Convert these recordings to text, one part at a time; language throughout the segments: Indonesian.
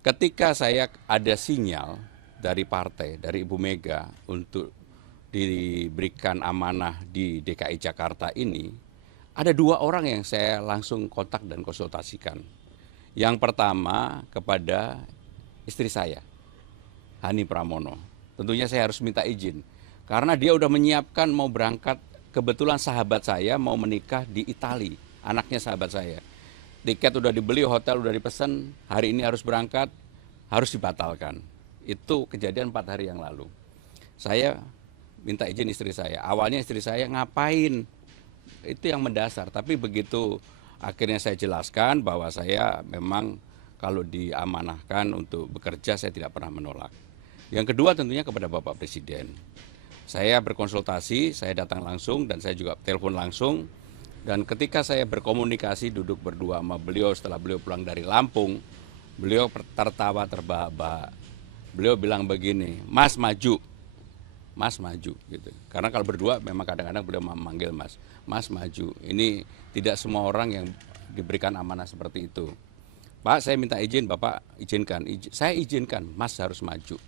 Ketika saya ada sinyal dari partai, dari Ibu Mega untuk diberikan amanah di DKI Jakarta ini, ada dua orang yang saya langsung kontak dan konsultasikan. Yang pertama kepada istri saya, Hani Pramono. Tentunya saya harus minta izin, karena dia udah menyiapkan mau berangkat, kebetulan sahabat saya mau menikah di Itali, anaknya sahabat saya. Tiket udah dibeli, hotel udah dipesan, hari ini harus berangkat, harus dibatalkan. Itu kejadian 4 hari yang lalu. Saya minta izin istri saya. Awalnya istri saya ngapain? Itu yang mendasar. Tapi begitu akhirnya saya jelaskan bahwa saya memang kalau diamanahkan untuk bekerja saya tidak pernah menolak. Yang kedua tentunya kepada Bapak Presiden. Saya berkonsultasi, saya datang langsung dan saya juga telepon langsung. Dan ketika saya berkomunikasi duduk berdua sama beliau setelah beliau pulang dari Lampung, beliau tertawa terbahak-bahak. Beliau bilang begini, Mas maju, Mas maju gitu. Karena kalau berdua memang kadang-kadang beliau memanggil Mas, Mas maju. Ini tidak semua orang yang diberikan amanah seperti itu. Pak, saya minta izin, Bapak izinkan. Saya izinkan, Mas harus maju.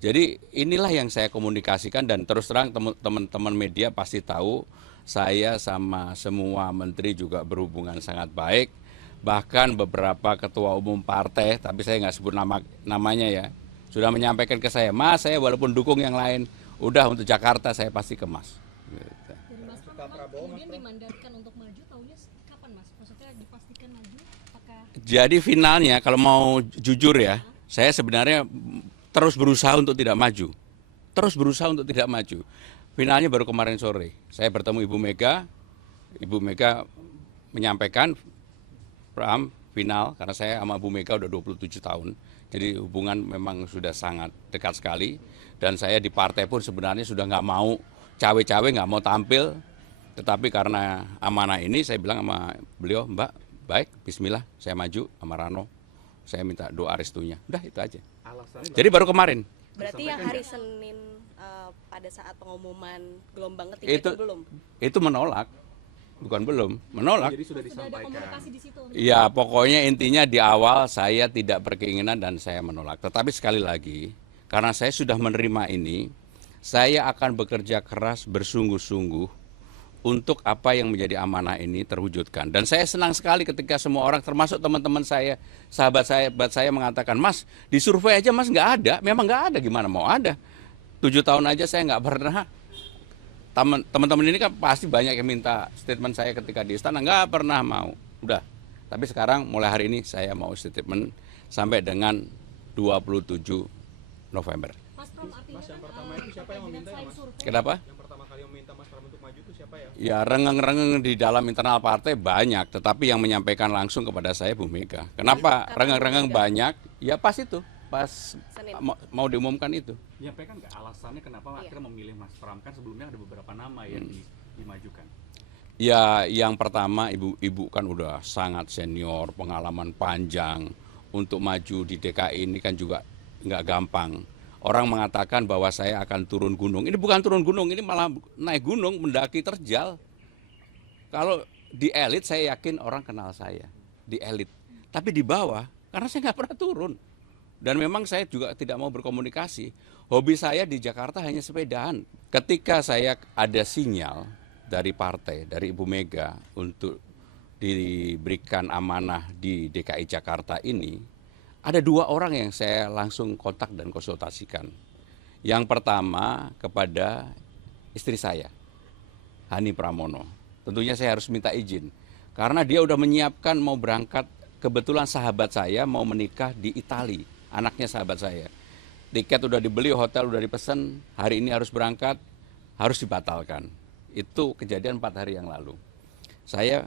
Jadi inilah yang saya komunikasikan dan terus terang teman-teman media pasti tahu saya sama semua menteri juga berhubungan sangat baik. Bahkan beberapa ketua umum partai, tapi saya nggak sebut namanya ya, sudah menyampaikan ke saya, Mas saya walaupun dukung yang lain, udah untuk Jakarta saya pasti ke Mas. Gitu. Dari Mas Pram memang kemudian dimandatkan untuk maju, tahunya kapan Mas? Maksudnya dipastikan maju, apakah? Jadi finalnya kalau mau jujur ya, saya sebenarnya terus berusaha untuk tidak maju. Terus berusaha untuk tidak maju. Finalnya baru kemarin sore. Saya bertemu Ibu Mega. Ibu Mega menyampaikan Pram final karena saya sama Bu Mega udah 27 tahun. Jadi hubungan memang sudah sangat dekat sekali. Dan saya di partai pun sebenarnya sudah nggak mau cawe-cawe, nggak mau tampil. Tetapi karena amanah ini saya bilang sama beliau, Mbak, baik, bismillah, saya maju sama Rano. Saya minta doa restunya. Udah itu aja. Jadi baru kemarin. Berarti yang hari Senin pada saat pengumuman gelombang ketiga itu belum? Itu menolak. Bukan belum, menolak. Jadi sudah ada komunikasi di situ. Ya pokoknya intinya di awal saya tidak berkeinginan dan saya menolak. Tetapi sekali lagi, karena saya sudah menerima ini, saya akan bekerja keras bersungguh-sungguh untuk apa yang menjadi amanah ini terwujudkan. Dan saya senang sekali ketika semua orang termasuk teman-teman saya, sahabat saya mengatakan, Mas di survei aja Mas nggak ada, memang nggak ada, gimana mau ada. 7 tahun aja saya nggak pernah. Teman-teman ini kan pasti banyak yang minta statement saya ketika di istana, nggak pernah mau. Udah, tapi sekarang mulai hari ini saya mau statement sampai dengan 27 November. Mas Pram, artinya yang pertama itu siapa yang meminta ya, Mas? Kenapa? Yang pertama kali meminta Mas Pram untuk maju itu siapa ya? Ya rengeng-rengeng di dalam internal partai banyak, tetapi yang menyampaikan langsung kepada saya Bu Mega. Kenapa rengeng-rengeng banyak? Ya pas itu, pas mau diumumkan itu. Menyampaikan nggak alasannya kenapa akhirnya memilih Mas Pram? Kan sebelumnya ada beberapa nama yang dimajukan. Ya yang pertama ibu kan udah sangat senior, pengalaman panjang. Untuk maju di DKI ini kan juga nggak gampang. Orang mengatakan bahwa saya akan turun gunung. Ini bukan turun gunung, ini malah naik gunung, mendaki terjal. Kalau di elit saya yakin orang kenal saya, di elit. Tapi di bawah, karena saya nggak pernah turun. Dan memang saya juga tidak mau berkomunikasi. Hobi saya di Jakarta hanya sepedaan. Ketika saya ada sinyal dari partai, dari Ibu Mega untuk diberikan amanah di DKI Jakarta ini, ada dua orang yang saya langsung kontak dan konsultasikan. Yang pertama kepada istri saya, Hani Pramono. Tentunya saya harus minta izin. Karena dia udah menyiapkan mau berangkat, kebetulan sahabat saya mau menikah di Itali, anaknya sahabat saya. Tiket udah dibeli, hotel udah dipesan, hari ini harus berangkat, harus dibatalkan. Itu kejadian 4 hari yang lalu. Saya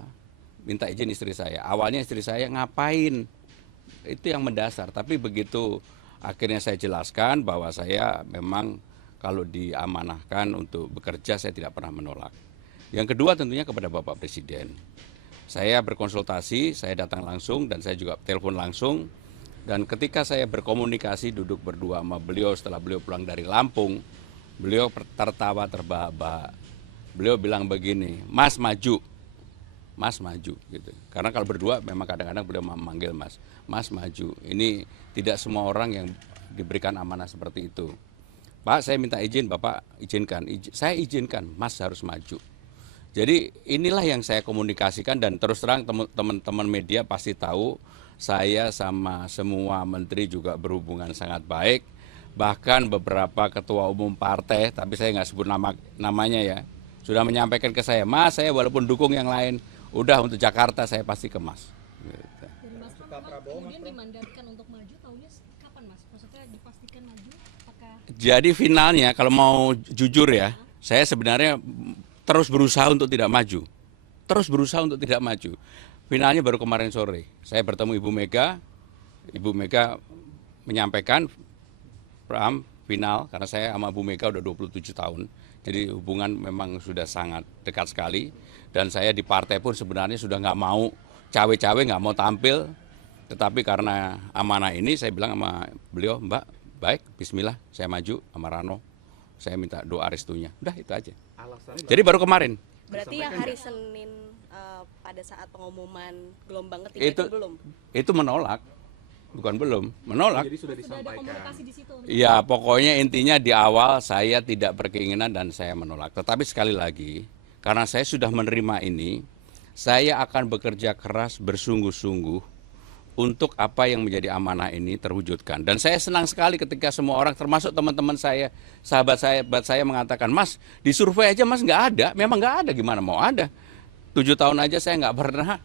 minta izin istri saya. Awalnya istri saya ngapain? Itu yang mendasar. Tapi begitu akhirnya saya jelaskan bahwa saya memang kalau diamanahkan untuk bekerja saya tidak pernah menolak. Yang kedua tentunya kepada Bapak Presiden. Saya berkonsultasi, saya datang langsung dan saya juga telepon langsung. Dan ketika saya berkomunikasi duduk berdua sama beliau setelah beliau pulang dari Lampung, beliau tertawa terbahak-bahak. Beliau bilang begini, Mas maju, Mas maju gitu. Karena kalau berdua memang kadang-kadang beliau memanggil Mas, Mas maju. Ini tidak semua orang yang diberikan amanah seperti itu. Pak, saya minta izin, Bapak izinkan. Saya izinkan, Mas harus maju. Jadi inilah yang saya komunikasikan dan terus terang teman-teman media pasti tahu saya sama semua menteri juga berhubungan sangat baik. Bahkan beberapa ketua umum partai, tapi saya nggak sebut namanya ya, sudah menyampaikan ke saya, Mas saya walaupun dukung yang lain, udah untuk Jakarta saya pasti ke Mas. Gitu. Dari Mas Pram memang kemudian dimandatkan untuk maju, tahunya kapan Mas? Maksudnya dipastikan maju, apakah Jadi finalnya kalau mau jujur ya, saya sebenarnya terus berusaha untuk tidak maju. Terus berusaha untuk tidak maju. Finalnya baru kemarin sore. Saya bertemu Ibu Mega. Ibu Mega menyampaikan Pram final karena saya sama Bu Mega udah 27 tahun. Jadi hubungan memang sudah sangat dekat sekali. Dan saya di partai pun sebenarnya sudah nggak mau cawe-cawe, nggak mau tampil. Tetapi karena amanah ini saya bilang sama beliau, Mbak, baik, bismillah, saya maju sama Rano. Saya minta doa restunya. Udah itu aja. Alasannya Jadi baru kemarin. Berarti yang hari Senin pada saat pengumuman gelombang ketiga itu belum? Itu menolak. Bukan belum, menolak. jadi sudah sudah ada disampaikan. komunikasi di situ? Ya pokoknya intinya di awal saya tidak berkeinginan dan saya menolak. Tetapi sekali lagi, karena saya sudah menerima ini, saya akan bekerja keras bersungguh-sungguh untuk apa yang menjadi amanah ini terwujudkan. Dan saya senang sekali ketika semua orang, termasuk teman-teman saya, sahabat saya mengatakan, Mas, di survei aja Mas nggak ada. Memang nggak ada, gimana mau ada. 7 tahun aja saya nggak pernah.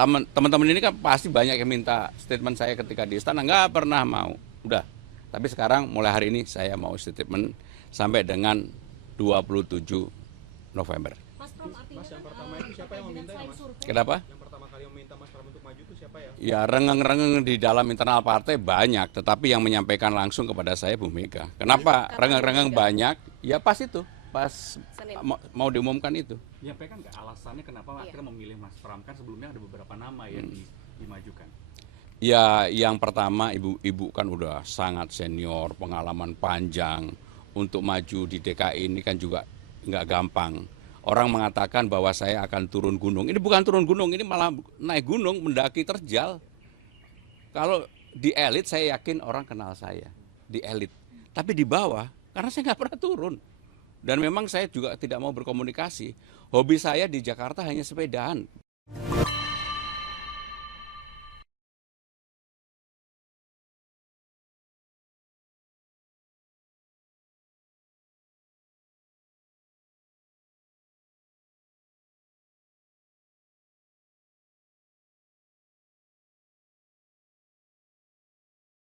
Teman-teman ini kan pasti banyak yang minta statement saya ketika di istana, nggak pernah mau. Udah. Tapi sekarang mulai hari ini saya mau statement sampai dengan 27 November. Mas Pram, artinya Mas, yang kan, pertama itu siapa yang meminta ya, selain Mas? survei, Kenapa? Yang pertama kali meminta Mas Pram untuk maju itu siapa ya? Ya rengeng-rengeng di dalam internal partai banyak, tetapi yang menyampaikan langsung kepada saya Bu Mega. Kenapa rengeng-rengeng banyak? Ya pas itu, pas Senin. mau diumumkan itu. Menyampaikan nggak alasannya kenapa akhirnya memilih Mas Pram? Kan sebelumnya ada beberapa nama yang dimajukan. Ya yang pertama ibu-ibu kan udah sangat senior, pengalaman panjang. Untuk maju di DKI ini kan juga nggak gampang. Orang mengatakan bahwa saya akan turun gunung. Ini bukan turun gunung, ini malah naik gunung, mendaki terjal. Kalau di elit saya yakin orang kenal saya, di elit. Tapi di bawah, karena saya nggak pernah turun. Dan memang saya juga tidak mau berkomunikasi. Hobi saya di Jakarta hanya sepedaan.